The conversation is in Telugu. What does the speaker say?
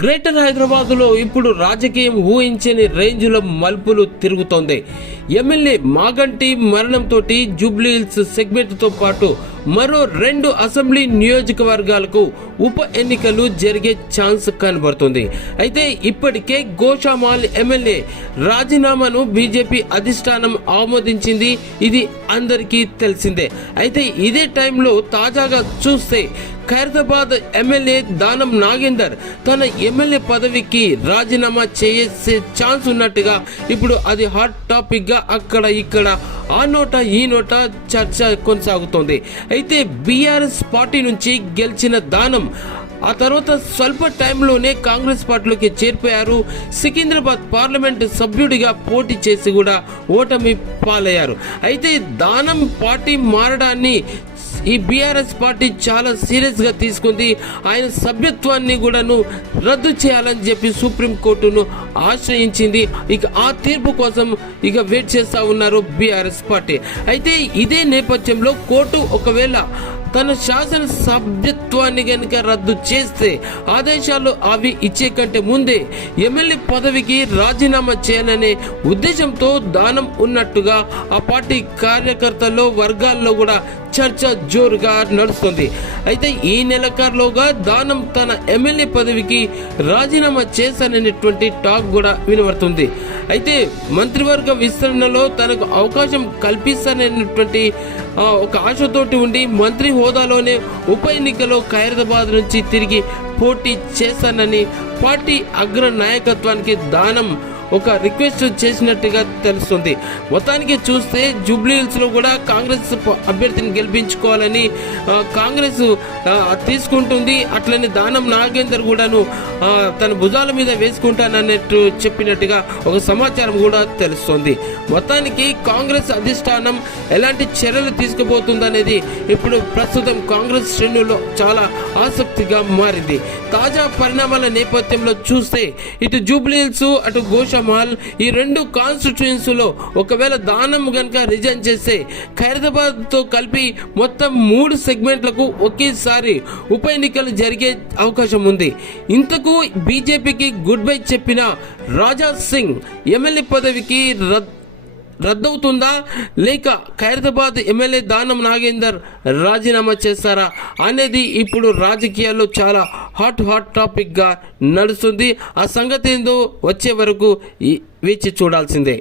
గ్రేటర్ హైదరాబాద్లో ఇప్పుడు రాజకీయం ఊహించని రేంజ్లో మలుపులు తిరుగుతోంది. ఎమ్మెల్యే మాగంటి మరణంతో జూబ్లీహిల్స్ సెగ్మెంట్తో పాటు మరో 2 అసెంబ్లీ నియోజకవర్గాలకు ఉప ఎన్నికలు జరిగే ఛాన్స్ కనబడుతుంది. అయితే ఇప్పటికే గోషామాల్ ఎమ్మెల్యే రాజీనామాను బీజేపీ అధిష్టానం ఆమోదించింది. ఇది అందరికీ తెలిసిందే. అయితే ఇదే టైంలో తాజాగా చూస్తే ఖైరతాబాద్ ఎమ్మెల్యే దానం నాగేందర్ తన ఎమ్మెల్యే పదవికి రాజీనామా చేసే ఛాన్స్ ఉన్నట్టుగా ఇప్పుడు అది హాట్ టాపిక్ గా అక్కడ ఇక్కడ ఆ నోట ఈ నోట చర్చ కొనసాగుతోంది. అయితే బీఆర్ఎస్ పార్టీ నుంచి గెలిచిన దానం ఆ తర్వాత స్వల్ప టైంలోనే కాంగ్రెస్ పార్టీలోకి చేరిపోయారు. సికింద్రాబాద్ పార్లమెంట్ సభ్యుడిగా పోటీ చేసి కూడా ఓటమి పాలయ్యారు. అయితే దానం పార్టీ మారడాన్ని ఈ బీఆర్ఎస్ పార్టీ చాలా సీరియస్గా తీసుకుంది. ఆయన సభ్యత్వాన్ని కూడాను రద్దు చేయాలని చెప్పి సుప్రీంకోర్టును ఆశ్రయించింది. ఇక ఆ తీర్పు కోసం వెయిట్ చేస్తూ ఉన్నారు బీఆర్ఎస్ పార్టీ. అయితే ఇదే నేపథ్యంలో కోర్టు ఒకవేళ తన శాసన సభ్యత్వాన్ని కనుక రద్దు చేస్తే ఆదేశాలు అవి ఇచ్చే కంటే ముందే ఎమ్మెల్యే పదవికి రాజీనామా చేయాలనే ఉద్దేశంతో దానం ఉన్నట్టుగా ఆ పార్టీ కార్యకర్తల్లో వర్గాల్లో కూడా చర్చ జోరుగా నడుస్తుంది. అయితే ఈ నెలకారులోగా దానం తన ఎమ్మెల్యే పదవికి రాజీనామా చేశాననేటువంటి టాక్ కూడా వినబడుతుంది. అయితే మంత్రివర్గ విస్తరణలో తనకు అవకాశం కల్పిస్తాననేటువంటి ఒక ఆశతోటి ఉండి మంత్రి హోదాలోనే ఉప ఎన్నికలో ఖైరతాబాద్ నుంచి తిరిగి పోటీ చేస్తానని పార్టీ అగ్ర నాయకత్వానికి దానం ఒక రిక్వెస్ట్ చేసినట్టుగా తెలుస్తుంది. మొత్తానికి చూస్తే జూబ్లీహిల్స్ లో కూడా కాంగ్రెస్ అభ్యర్థిని గెలిపించుకోవాలని కాంగ్రెస్ తీసుకుంటుంది. అట్లనే దానం నాగేందర్ కూడాను తన భుజాల మీద వేసుకుంటానన్నట్టు చెప్పినట్టుగా ఒక సమాచారం కూడా తెలుస్తుంది. మొత్తానికి కాంగ్రెస్ అధిష్టానం ఎలాంటి చర్యలు తీసుకుపోతుందనేది ఇప్పుడు ప్రస్తుతం కాంగ్రెస్ శ్రేణుల్లో చాలా ఆసక్తిగా మారింది. తాజా పరిణామాల నేపథ్యంలో చూస్తే ఇటు జూబ్లీహిల్స్ అటు గోషామాల్ ఈ 2 కాన్స్టిట్యుయెన్సీలో ఒకవేళ దానం గనక రిజైన్ చేస్తే ఖైరతాబాద్ తో కలిపి మొత్తం 3 సెగ్మెంట్లకు ఒకేసారి ఉప ఎన్నికలు జరిగే అవకాశం ఉంది. ఇంతకు బీజేపీకి గుడ్ బై చెప్పిన రాజా సింగ్ ఎమ్మెల్యే పదవికి రద్దవుతుందా లేక ఖైరతాబాద్ ఎమ్మెల్యే దానం నాగేందర్ రాజీనామా చేస్తారా అనేది ఇప్పుడు రాజకీయాల్లో చాలా హాట్ టాపిక్ గా నడుస్తుంది. ఆ సంగతి ఏందో వచ్చే వరకు వేచి చూడాల్సిందే.